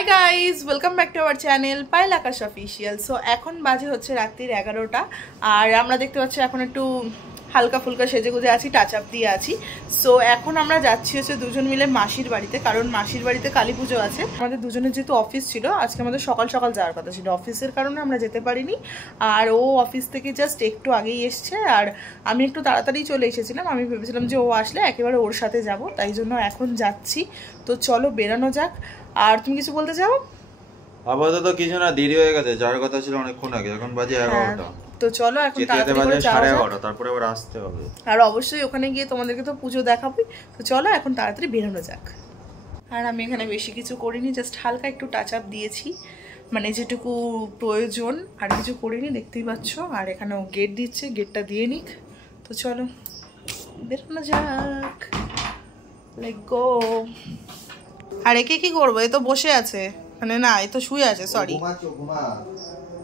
Hi guys, welcome back to our channel Payel Akash official. So এখন বাজে হচ্ছে রাত্রির 11টা আর আমরা দেখতে পাচ্ছি এখন একটু হালকা ফুলকা সেজে গুজে আছি, টাচ আপ দিয়ে আছি। সো এখন আমরা যাচ্ছি হচ্ছে দুজন মিলে মাসির বাড়িতে, কারণ মাসির বাড়িতে কালী পুজো আছে। আমাদের দুজনের যেহেতু অফিস ছিল, আজকে আমাদের সকাল সকাল যাওয়ার কথা ছিল, অফিসের কারণে আমরা যেতে পারিনি। আর ও অফিস থেকে জাস্ট একটু আগেই এসছে আর আমি একটু তাড়াতাড়ি চলে এসেছিলাম। আমি ভেবেছিলাম যে ও আসলে একেবারে ওর সাথে যাব, তাই জন্য এখন যাচ্ছি। তো চলো বেরানো যাক। আর তুমি কিছু বলতে চাও? আপাতত কিছু না, দেরি হয়ে গেছে, যাওয়ার কথা ছিল অনেকক্ষণ আগে, এখন বাজে 11টা। তো চলো এখন তাড়াতাড়ি করে যাওয়া যাক, তারপরে আবার আসতে হবে। আর অবশ্যই ওখানে গিয়ে তোমাদেরকে তো পুজো দেখাবই। তো চলো এখন তাড়াতাড়ি বেরোনো যাক। আর আমি এখানে বেশি কিছু করিনি, জাস্ট হালকা একটু টাচ আপ দিয়েছি, মানে যেটুকু প্রয়োজন, আর কিছু করিনি, দেখতেই পাচ্ছ। আর এখানে ও গেট দিচ্ছে, গেটটা দিয়ে নিক। তো চলো বেরোনো যাক, লেটস গো। আর একে কি করবো? এ তো বসে আছে, মানে না এ তো শুয়ে আছে, সরি।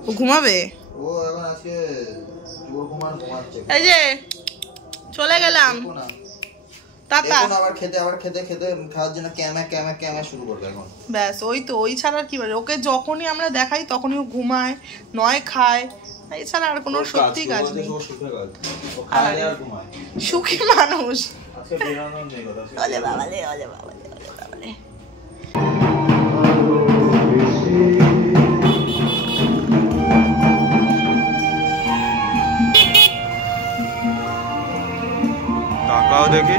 ও ঘুমাবে? ও এখন আজকে জোর ঘুমাচ্ছে। এই যে চলে গেলাম, টাটা। আবার খেতে খাওয়ার জন্য ক্যামা শুরু করবে এখন। ব্যাস ওই তো, ওই ছাড়া আর কি বলে, ওকে যখনই আমরা দেখাই তখনই ও ঘুমায়, নয় খায়, এছাড়া আর কোনো সত্যি কাজ নেই। সুখী মানুষ। ওলে বাবালে, ওলে বাবালে, ওলে বাবালে। টাকাও দেখি।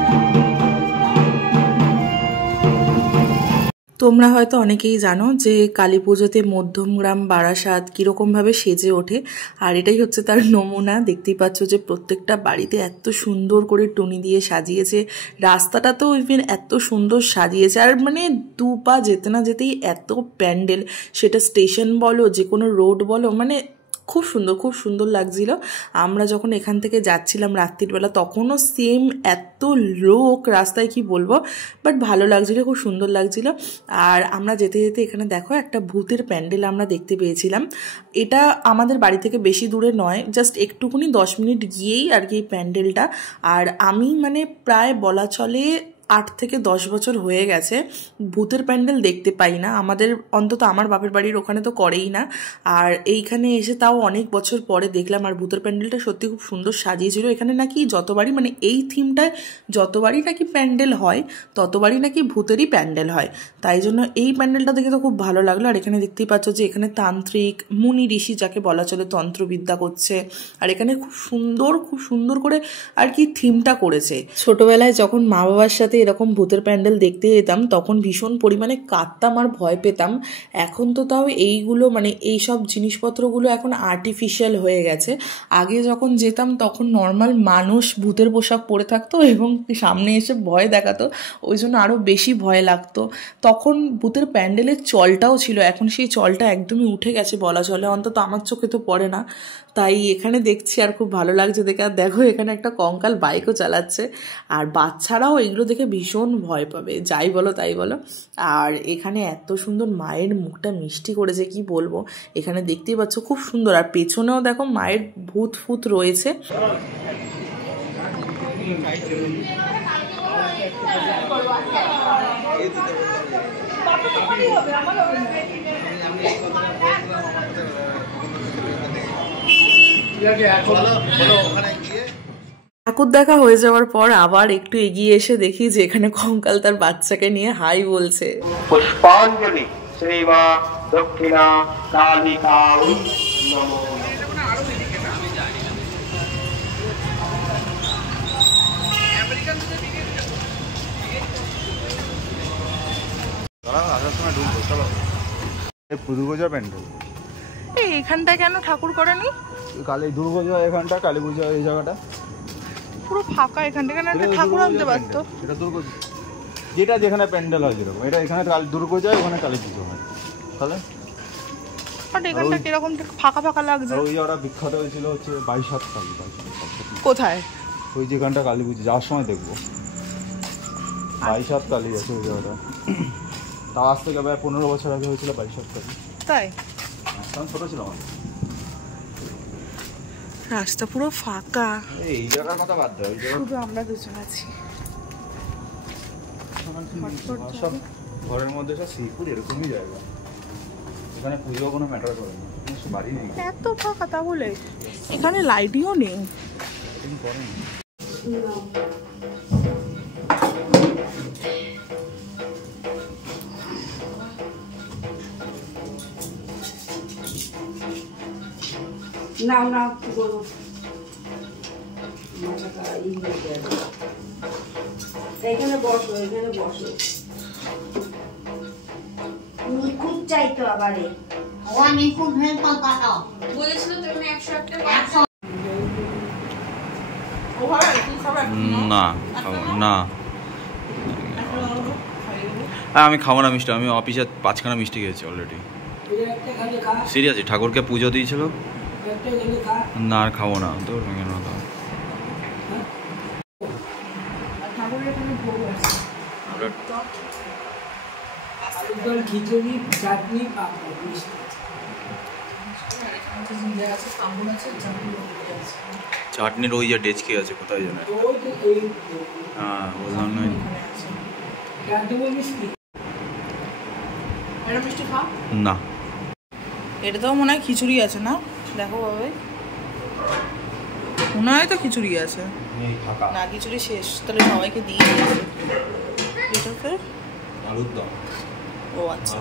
তোমরা হয়তো অনেকেই জানো যে কালী পুজোতে মধ্যমগ্রাম বারাসাত কীরকমভাবে সেজে ওঠে, আর এটাই হচ্ছে তার নমুনা। দেখতেই পাচ্ছ যে প্রত্যেকটা বাড়িতে এত সুন্দর করে টুনি দিয়ে সাজিয়েছে, রাস্তাটা তো ইভেন এত সুন্দর সাজিয়েছে। আর মানে দু পা যেতে না যেতেই এত প্যান্ডেল, সেটা স্টেশন বলো যে কোনো রোড বলো, মানে খুব সুন্দর লাগছিল। আমরা যখন এখান থেকে যাচ্ছিলাম রাত্রিবেলা তখনও সেম এত লোক রাস্তায়, কি বলবো, বাট ভালো লাগছিল, খুব সুন্দর লাগছিল। আর আমরা যেতে যেতে এখানে দেখো একটা ভূতের প্যান্ডেল আমরা দেখতে পেয়েছিলাম। এটা আমাদের বাড়ি থেকে বেশি দূরে নয়, জাস্ট একটুকুনি 10 মিনিট গিয়েই আর কি এই প্যান্ডেলটা। আর আমি মানে প্রায় বলা চলে 8 থেকে 10 বছর হয়ে গেছে ভূতের প্যান্ডেল দেখতে পাই না, আমাদের অন্তত আমার বাপের বাড়ির ওখানে তো করেই না। আর এইখানে এসে তাও অনেক বছর পরে দেখলাম, আর ভূতের প্যান্ডেলটা সত্যি খুব সুন্দর সাজিয়েছিল। এখানে নাকি যতবারই মানে এই থিমটায় যতবারই নাকি প্যান্ডেল হয় ততবারই নাকি ভূতেরই প্যান্ডেল হয়, তাই জন্য এই প্যান্ডেলটা দেখে তো খুব ভালো লাগলো। আর এখানে দেখতেই পাচ্ছ যে এখানে তান্ত্রিক মুনি ঋষি যাকে বলা চলে তন্ত্রবিদ্যা করছে, আর এখানে খুব সুন্দর করে আর কি থিমটা করেছে। ছোটবেলায় যখন মা বাবার সাথে এরকম ভূতের প্যান্ডেল দেখতে যেতাম তখন ভীষণ পরিমাণে কাঁদতাম আর ভয় পেতাম। এখন তো তাও এইগুলো মানে এইসব জিনিসপত্রগুলো এখন আর্টিফিশিয়াল হয়ে গেছে। আগে যখন যেতাম তখন নর্মাল মানুষ ভূতের পোশাক পরে থাকতো এবং সামনে এসে ভয় দেখাতো, ওই জন্য আরও বেশি ভয় লাগতো। তখন ভূতের প্যান্ডেলের চলটাও ছিল, এখন সেই চলটা একদমই উঠে গেছে বলা চলে, অন্তত আমার চোখে তো পড়ে না। তাই এখানে দেখছি আর খুব ভালো লাগছে দেখে। আর দেখো এখানে একটা কঙ্কাল বাইকও চালাচ্ছে, আর বাচ্চারাও এগুলো দেখে ভীষণ ভয় পাবে, যাই বলো তাই বলো। আর এখানে এত সুন্দর মায়ের মুখটা মিষ্টি করেছে, কি বলবো। এখানে দেখতেই পাচ্ছ খুব সুন্দর, আর পেছনেও দেখো মায়ের ভূত রয়েছে। ঠাকুর দেখা হয়ে যাওয়ার পর আবার একটু এগিয়ে এসে দেখি যে এখানে কঙ্কাল তার বাচ্চাকে নিয়ে হাই বলছে। পুষ্পাঞ্জলি শ্রীমা দক্ষিণা কালিকা নমো। দুর্গোজা প্যান্ডেল এখানটা কেন ঠাকুর করেনি? কালী দুর্গোজা এখানটা, কালী পূজা এই জায়গাটা পুরো ফাঁকা, এখানটা কেন একটা ঠাকুর আনতে পারতো। এটা দুর্গোজা, যেটা যেখানে প্যান্ডেল হয় যেরকম, এটা এখানে দুর্গোজা, ওখানে কালী পুজো হয়, তাহলে এখানটা কিরকম ফাঁকা লাগছে। ওই জায়গাটা বিখ্যাত হয়েছিল হচ্ছে 22 কালী। কোথায়? ওই যেখানটা কালী পুজো যাওয়ার সময় দেখবো 22 কালী আছে ওই জায়গাটা। তা আজ থেকে প্রায় 15 বছর আগে হয়েছিল 22 কালী। তাই? ছোট ছিল রাস্তা পুরো ফাঁকা, এই জায়গার কথা বাদ দাও, শুধু আমরা দুজন আছি। ঘরের মধ্যে সব শিবপুর এরকমই জায়গা, এখানে পুজো কোনো ম্যাটার করে না, বাড়ি নেই এত ফাঁকা তা বলে এখানে লাইটিও নেই। না না এখানে বসো, এখানে বসো। নিখুঁত চাইতো আবারে নিখুঁত হয়ে বলেছিল তুমি 101 না না আমি খাবো না মিষ্টি, আমি অফিসে 5খানা মিষ্টি খেয়েছি অলরেডি। সিরিয়াসলি ঠাকুরকে পুজো দিয়েছিল না, আর খাবো না তো কেন তো। খিচুড়ি, চাটনি, চাটনির ওই যে ডেচকি আছে কোথায় জানে, হ্যাঁ বললাম না। এটা তো মনে হয় খিচুড়ি আছে না, দেখো বাবাই মনে হয় তো খিচুড়ি আছে না, খিচুড়ি শেষ, তাহলে সবাইকে দিয়ে দিয়েছে এটাতে আলুর দম। ও আচ্ছা,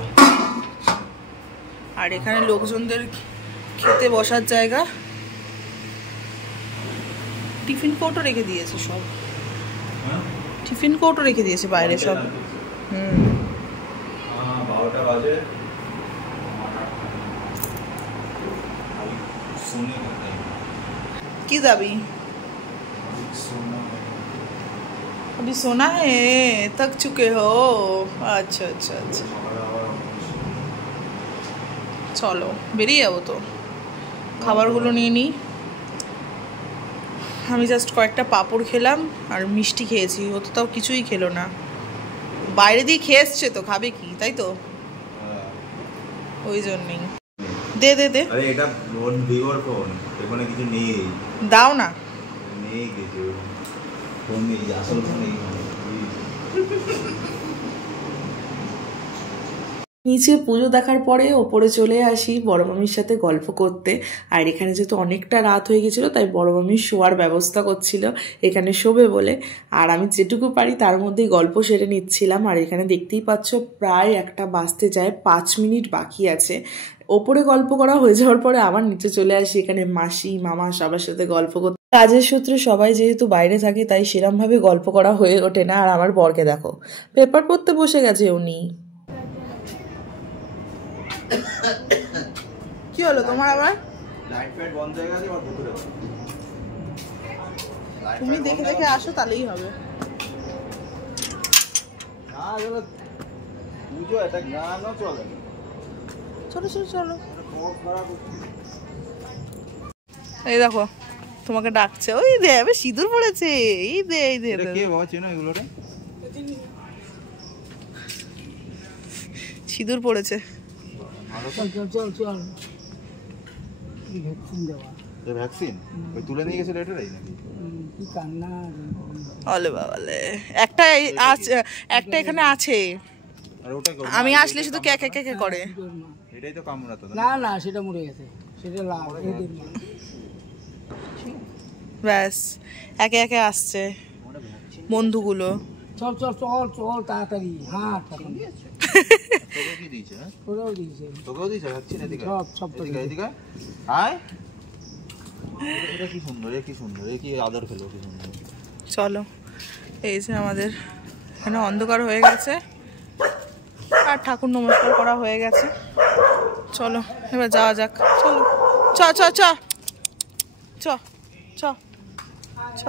আর এখানে লোকজনদের খেতে বসার জায়গা, টিফিন কোর্টও রেখে দিয়েছে সব, টিফিন কোর্টও রেখে দিয়েছে বাইরে সব। 12টা বাজে की दाबी अभी सोना है, थक चुके हो? अच्छा अच्छा अच्छा, চলো বেরিয়ে যাবো তো, খাবারগুলো নিয়ে নিই। আমি জাস্ট কয়েকটা পাঁপড় খেলাম আর মিষ্টি খেয়েছি, ও তো তাও কিছুই খেলো না, বাইরে দিয়ে খেয়ে এসছে তো, খাবে কি, তাই তো ওই জন্যই। দে দে দে, আরে এটা ফোন ভিভোর ফোন, এখানে কিছু নেই, দাও না, নেই কিছু, ফোন নেই, আসল ফোন নেই। নিচে পুজো দেখার পরে ওপরে চলে আসি বড় মামির সাথে গল্প করতে। আর এখানে যেহেতু অনেকটা রাত হয়ে গেছিলো তাই বড় মামি শোয়ার ব্যবস্থা করছিল এখানে শোবে বলে, আর আমি যেটুকু পারি তার মধ্যেই গল্প সেরে নিচ্ছিলাম। আর এখানে দেখতেই পাচ্ছ প্রায় 1টা বাজতে যায়, 5 মিনিট বাকি আছে। ওপরে গল্প করা হয়ে যাওয়ার পরে আবার নিচে চলে আসি, এখানে মাসি মামা সবার সাথে গল্প করতে। কাজের সূত্রে সবাই যেহেতু বাইরে থাকে তাই সেরমভাবে গল্প করা হয়ে ওঠে না। আর আমার বরকে দেখো পেপার পড়তে বসে গেছে উনি। কি হলো তোমার আবার? লাইট ফাইট বন্ধ হয়ে গেছে, আবার ভুতুরে তুমি দেখে দেখে আসো তাহলেই হবে। না চলো পুজো, এটা গানও চলে, চলো চলো চলো। এই দেখো তোমাকে ডাকছে, ওই দে সিঁদুর পড়েছে, এই দে এই দে। কে বাবা চেনো এগুলো রে? সিঁদুর পড়েছে। ভ্যাকসিন তুলে নিয়ে গেছিল এটাই নাকি? ওলে বাবালে, একটা এখানে আছে, আমি আসলে শুধু কে কে কে করে। এটাই তো কামড়া তো না না, সেটা মরে গেছে, সেটা লাভ। ব্যাস একে একে আসছে বন্ধুগুলো। চল চল চল চল তাড়াতাড়ি হাঁট। তোকে কি দিয়েছে? ওরাও দিয়েছে, তোকেও দিয়েছে ভ্যাকসিন? এদিকে সব এদিকে এদিকে আয়। এটা কি সুন্দর, এ কি সুন্দর, এ কি আদর খেলো, কি সুন্দর। চলো এই যে আমাদের এখানে অন্ধকার হয়ে গেছে আর ঠাকুর নমস্কার করা হয়ে গেছে। চলো এবার যাওয়া যাক, চলো চ চ চ চ চ চ।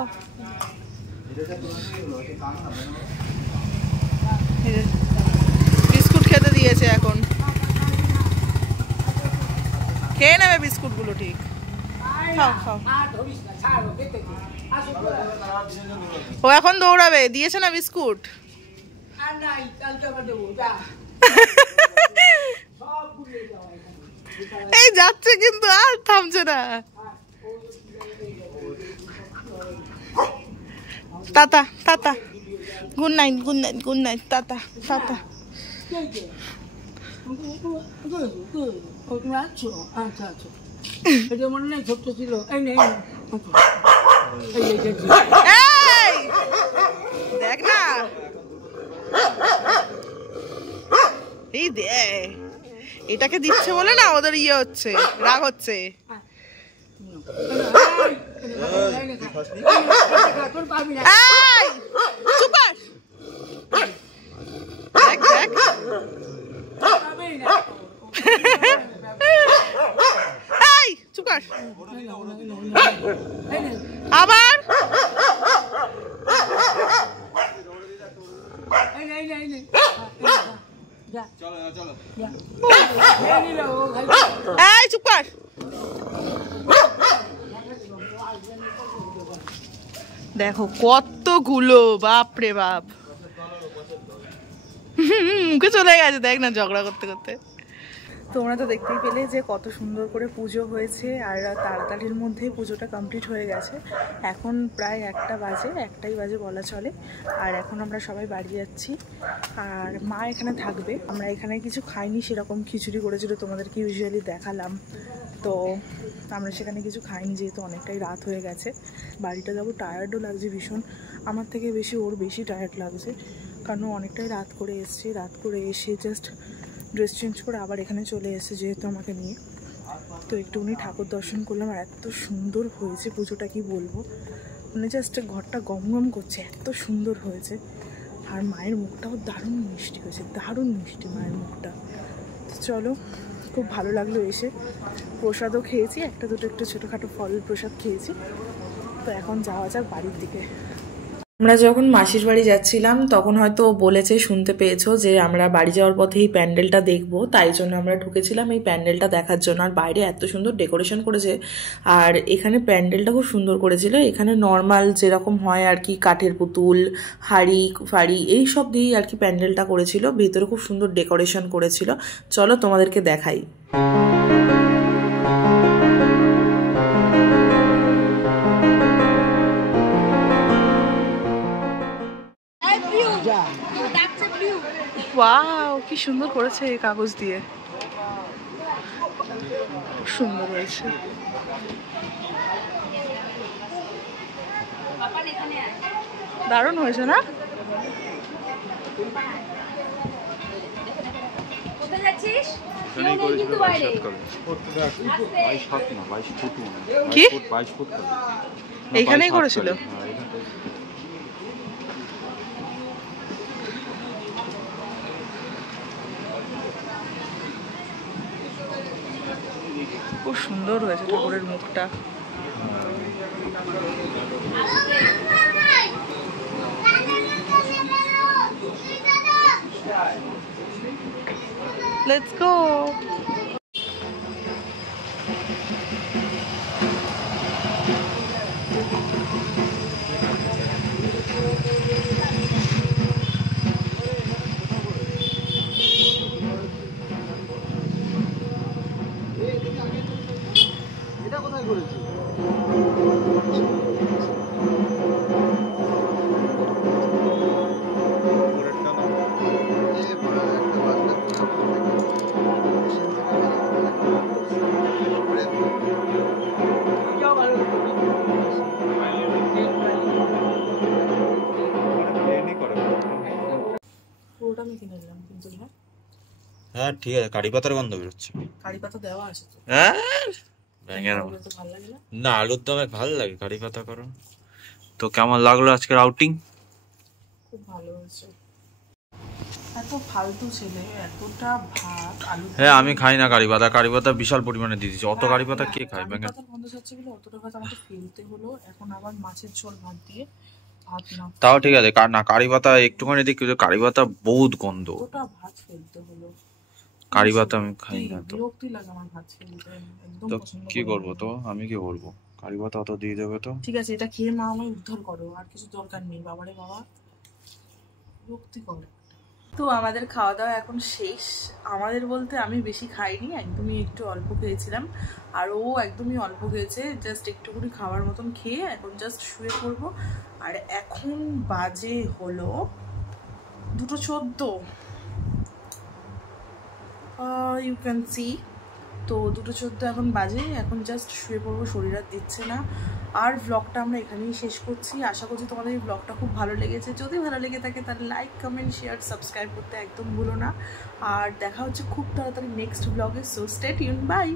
বিস্কুট খেতে দিয়েছে, এখন খেয়ে নেবে বিস্কুটগুলো, ঠিক খাও খাও। ও এখন দৌড়াবে, দিয়েছে না বিস্কুট। এই যাচ্ছে কিন্তু আর থামছে না। Tata tata, good night good night good night, tata tata তুমি আছো? আচ্ছা আচ্ছা, এটা মনে নেই ছোট্ট ছিল। এই নেই, দেখ না, এই দে, এটাকে দিচ্ছে বলে না ওদের ইয়ে হচ্ছে, রাগ হচ্ছে। দেখ দেখ, এই চুপ কর। আবার এই চুপ কর। দেখো কতগুলো, বাপ রে বাপ, মুখে চলে গেছে, দেখ না ঝগড়া করতে করতে। তোমরা তো দেখতেই পেলে যে কত সুন্দর করে পুজো হয়েছে, আর তাড়াতাড়ির মধ্যেই পুজোটা কমপ্লিট হয়ে গেছে। এখন প্রায় 1টাই বাজে বলা চলে। আর এখন আমরা সবাই বাড়ি যাচ্ছি, আর মা এখানে থাকবে। আমরা এখানে কিছু খাইনি, সেরকম খিচুড়ি করেছিল, তোমাদেরকে ইউজুয়ালি দেখালাম। তো আমরা সেখানে কিছু খাইনি, যেহেতু অনেকটাই রাত হয়ে গেছে। বাড়িটা যাবো, টায়ার্ডও লাগছে ভীষণ, আমার থেকে বেশি ওর বেশি টায়ার্ড লাগছে, কারণ অনেকটাই রাত করে এসছে। রাত করে এসে জাস্ট ড্রেস চেঞ্জ করে আবার এখানে চলে এসেছে যেহেতু আমাকে নিয়ে। তো একটুখানি ঠাকুর দর্শন করলাম, আর এত সুন্দর হয়েছে পুজোটা, কি বলবো, মানে জাস্ট ঘরটা গম গম করছে, এত সুন্দর হয়েছে। আর মায়ের মুখটাও দারুণ মিষ্টি হয়েছে, দারুণ মিষ্টি মায়ের মুখটা। তো চলো, খুব ভালো লাগলো এসে। প্রসাদও খেয়েছি, একটা দুটো একটু ছোটোখাটো ফল প্রসাদ খেয়েছি। তো এখন যাওয়া যাক বাড়ির দিকে। আমরা যখন মাসির বাড়ি যাচ্ছিলাম তখন হয়তো বলেছে, শুনতে পেয়েছো যে আমরা বাড়ি যাওয়ার পথে এই প্যান্ডেলটা দেখবো, তাই জন্য আমরা ঢুকেছিলাম এই প্যান্ডেলটা দেখার জন্য। আর বাইরে এত সুন্দর ডেকোরেশন করেছে, আর এখানে প্যান্ডেলটা খুব সুন্দর করেছিল। এখানে নর্মাল যেরকম হয় আর কি, কাঠের পুতুল, হাড়ি ফাড়ি এই সব দিয়েই আর কি প্যান্ডেলটা করেছিল। ভেতরে খুব সুন্দর ডেকোরেশন করেছিল। চলো তোমাদেরকে দেখাই। ওয়াও, কি সুন্দর করেছে এই কাগজ দিয়ে, সুন্দর হয়েছে। দারুণ হয়েছে না? কি এইখানেই করেছিল? খুব সুন্দর হয়েছে ঠাকুরের মুখটা। Let's go. এটা কোথায় করেছি? হ্যাঁ ঠিক আছে, কারি পাতার গন্ধ বেরোচ্ছে। কারি পাতা দেওয়া আছে তো? হ্যাঁ, না, আলুর দমে ভালো লাগে কারি পাতা করো। তো কেমন লাগলো আজকের আউটিং? খুব ভালো হয়েছে। এত ফালতু ছেলে, এতটা ভাত আলু। হ্যাঁ, আমি খাই না কারি পাতা। কারি পাতা বিশাল পরিমাণে দিয়ে দিচ্ছে। অত কারি পাতা কে খায়? কারি পাতার গন্ধ যাচ্ছে বলে অতটা ভাত আমাকে ফেলতে হলো। এখন আবার মাছের ঝোল ভাত দিয়ে ভাত না, তাও ঠিক আছে। না, কারি পাতা একটুখানি দেখি, কারি পাতা বহুত গন্ধ, ওটা ভাত ফেলতে হলো। কারি পাতা আমি খাই না। তো বিরক্তি লাগে আমার ভাত ফেলতে, একদম পছন্দ করি না। কি করবো? তো আমি কি করবো? কারি পাতা অত দিয়ে দেবে তো? ঠিক আছে, এটা খেয়ে মা আমায় উদ্ধার করো, আর কিছু দরকার নেই। বাবারে বাবা, বিরক্তি করে। তো আমাদের খাওয়া দাওয়া এখন শেষ। আমাদের বলতে আমি বেশি খাইনি, একদমই একটু অল্প খেয়েছিলাম, আর ও একদমই অল্প খেয়েছে। জাস্ট একটুকুনি খাওয়ার মতন খেয়ে এখন জাস্ট শুয়ে পড়বো। আর এখন বাজে হলো 2:14। You can see. তো 2:14 এখন বাজে, এখন জাস্ট শুয়ে পড়বো, শরীর আর দিচ্ছে না। আর ব্লগটা আমরা এখানেই শেষ করছি। আশা করছি তোমাদের এই ব্লগটা খুব ভালো লেগেছে। যদি ভালো লেগে থাকে তাহলে লাইক, কমেন্ট, শেয়ার, সাবস্ক্রাইব করতে একদম ভুলো না। আর দেখা হচ্ছে খুব তাড়াতাড়ি নেক্সট ব্লগে। So stay tune, by.